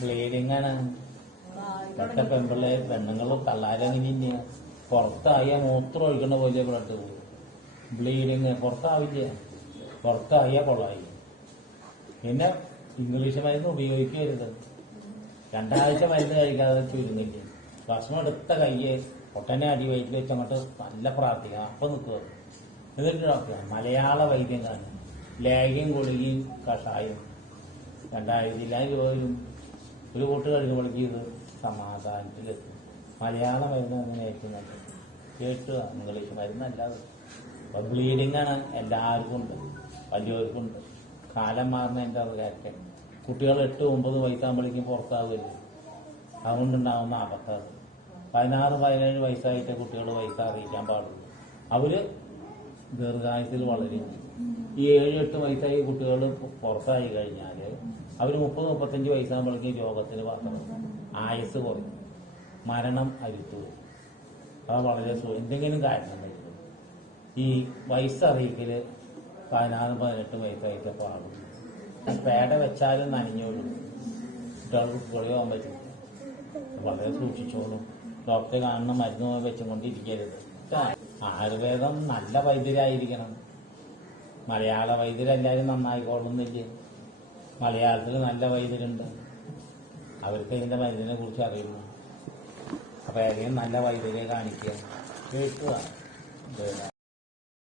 Bleeding ആണ്. ഇപ്പോഴത്തെ പെൺപിള്ളേർ പെണ്ണുങ്ങളും തള്ളാരങ്ങനെ പുറത്തായ മൂത്രം ഒഴിക്കണ പോലെ ബ്ലഡ് പോകും. ബ്ലീഡിങ് പുറത്താവില്ല, പുറത്തായ കൊള്ളായി. പിന്നെ ഇംഗ്ലീഷ് മരുന്ന് ഉപയോഗിക്കരുത്. 2 ആഴ്ച മരുന്ന് കഴിക്കാതെ ചുരുങ്ങില്ല. ഭക്ഷണം എടുത്ത കയ്യെ ഒട്ടനെ അടി വയറ്റിൽ വെച്ച് അങ്ങോട്ട് നല്ല പ്രാർത്ഥിക്കാം. അപ്പൊ നിൽക്കുക. എന്നിട്ട് ഡോക്ടർ മലയാള വൈദ്യം കാണും. ലേഖയും ഗുളികയും കഷായം 2000 രൂപയും ഒരു കൂട്ട് കഴിയുമ്പോഴേക്ക് ഇത് സമാധാനത്തിലെത്തും. മലയാള മരുന്ന് അങ്ങനെ അയക്കുന്നത് കേട്ടുക. ഇംഗ്ലീഷ് മരുന്നല്ലാതെ അപ്പൊ ബ്ലീഡിംഗ് ആണ് എല്ലാവർക്കും ഉണ്ട്, വലിയവർക്കും ഉണ്ട്. കാലം മാറുന്നതിൻ്റെ അവകാശം. കുട്ടികൾ 8-9 വയസ്സാകുമ്പോഴേക്കും പുറത്താവില്ല. അതുകൊണ്ടുണ്ടാവുന്ന ആപത്താണ്. 16-17 വയസ്സായിട്ട് കുട്ടികൾ വയസ്സ് അറിയിക്കാൻ പാടുള്ളൂ. അവര് ദീർഘായുസിൽ വളരും. ഈ 7-8 വയസ്സായി കുട്ടികൾ പുറത്തായി കഴിഞ്ഞാൽ അവർ 30-35 വയസ്സാകുമ്പോഴേക്കും രോഗത്തിന് പാത്രം, ആയുസ് കുറയും, മരണം അരുത്തു. അത് വളരെ എന്തെങ്കിലും കാരണം വരും. ഈ വയസ്സറിയിക്കല് 16-18 വയസ്സായിട്ട് പാടും. പേട വെച്ചാലും നനഞ്ഞോളും. കുട്ടികൾക്ക് കുളി പോകാൻ പറ്റും. വളരെ സൂക്ഷിച്ചോളും. ഡോക്ടറെ കാണുന്ന മരുന്ന് വെച്ചുകൊണ്ടിരിക്കരുത്. ആയുർവേദം നല്ല വൈദ്യരായിരിക്കണം. മലയാള വൈദ്യരെല്ലാവരും നന്നായിക്കോളുന്നില്ല. മലയാളത്തിൽ നല്ല വൈദ്യരുണ്ട്, അവർക്ക് ഇതിന്റെ മരുന്നിനെ കുറിച്ച് അറിയുന്നു. അപ്പൊ ഏതെങ്കിലും നല്ല വൈദ്യരെ കാണിക്കുക, കേൾക്കുക.